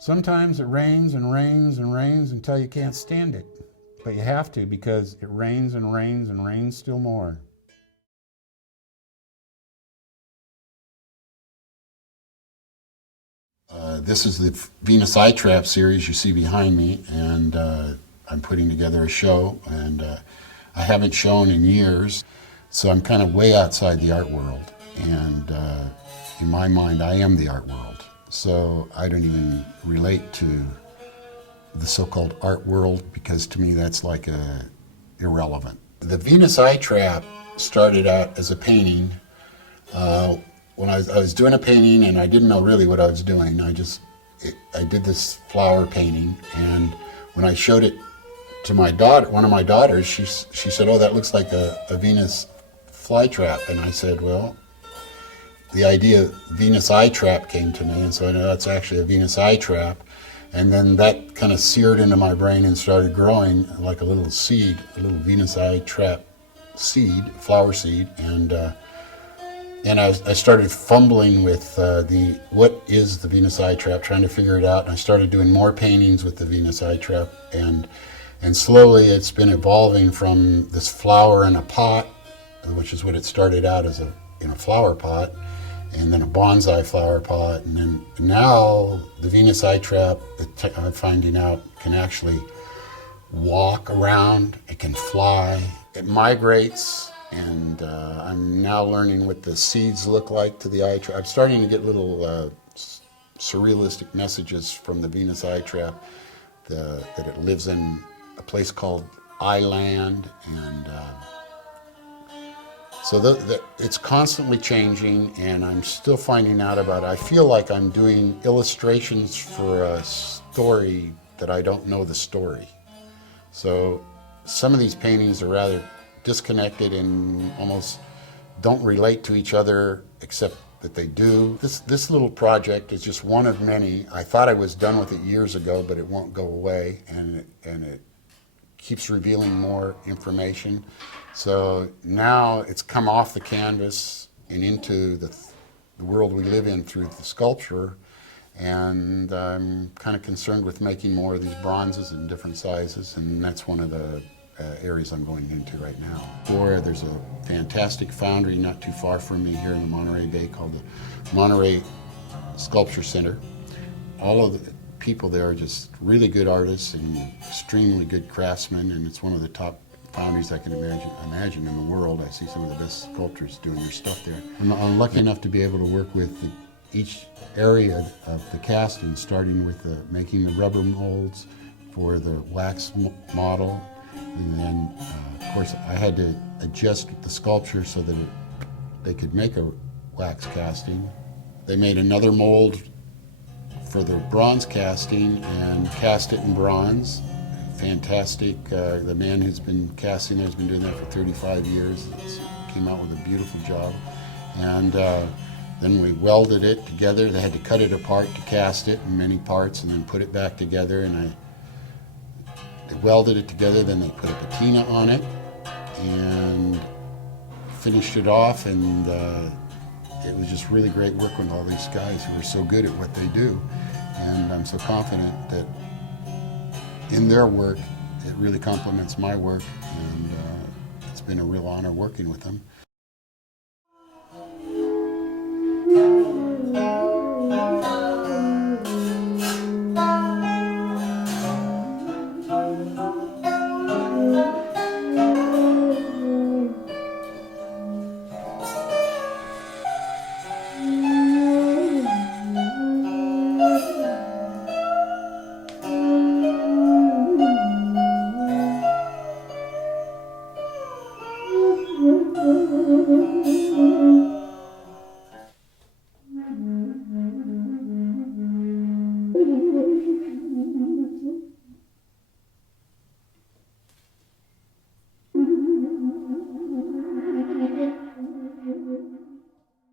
Sometimes it rains and rains and rains until you can't stand it. But you have to, because it rains and rains and rains still more. This is the Venus Eye Trap series you see behind me, and I'm putting together a show, and I haven't shown in years, so I'm kind of way outside the art world. And in my mind, I am the art world. So I don't even relate to the so-called art world, because to me that's like irrelevant. The Venus Eye Trap started out as a painting. When I was doing a painting and I didn't know really what I was doing. I did this flower painting, and when I showed it to my daughter, one of my daughters, she said, "Oh, that looks like a Venus flytrap." And I said, "Well," the idea Venus Eye Trap came to me, and so I know that's actually a Venus Eye Trap. And then that kind of seared into my brain and started growing like a little seed, a little Venus Eye Trap seed, flower seed. And I started fumbling with what is the Venus Eye Trap, trying to figure it out. And I started doing more paintings with the Venus Eye Trap, and slowly it's been evolving from this flower in a pot, which is what it started out as, in a flower pot, and then a bonsai flower pot, and then now the Venus Eye Trap, I'm finding out, can actually walk around, it can fly, it migrates. And I'm now learning what the seeds look like to the eye trap. I'm starting to get little surrealistic messages from the Venus Eye Trap, that it lives in a place called Eyeland, and so it's constantly changing, and I'm still finding out about it. I feel like I'm doing illustrations for a story that I don't know the story. So some of these paintings are rather disconnected and almost don't relate to each other, except that they do. This little project is just one of many. I thought I was done with it years ago, but it won't go away, and it keeps revealing more information. So now it's come off the canvas and into the world we live in through the sculpture, and I'm kind of concerned with making more of these bronzes in different sizes, and that's one of the areas I'm going into right now. There's a fantastic foundry not too far from me here in the Monterey Bay called the Monterey Sculpture Center. All of the people there are just really good artists and extremely good craftsmen, and it's one of the top foundries I can imagine in the world. I see some of the best sculptors doing their stuff there. I'm lucky enough to be able to work with each area of the casting, starting with making the rubber molds for the wax model. And then, of course, I had to adjust the sculpture so that they could make a wax casting. They made another mold for the bronze casting and cast it in bronze. Fantastic. The man who's been casting there has been doing that for 35 years. Came out with a beautiful job. And then we welded it together. They had to cut it apart to cast it in many parts and then put it back together. And they welded it together, then they put a patina on it and finished it off, and it was just really great work with all these guys who are so good at what they do. And I'm so confident that in their work, it really complements my work, and it's been a real honor working with them.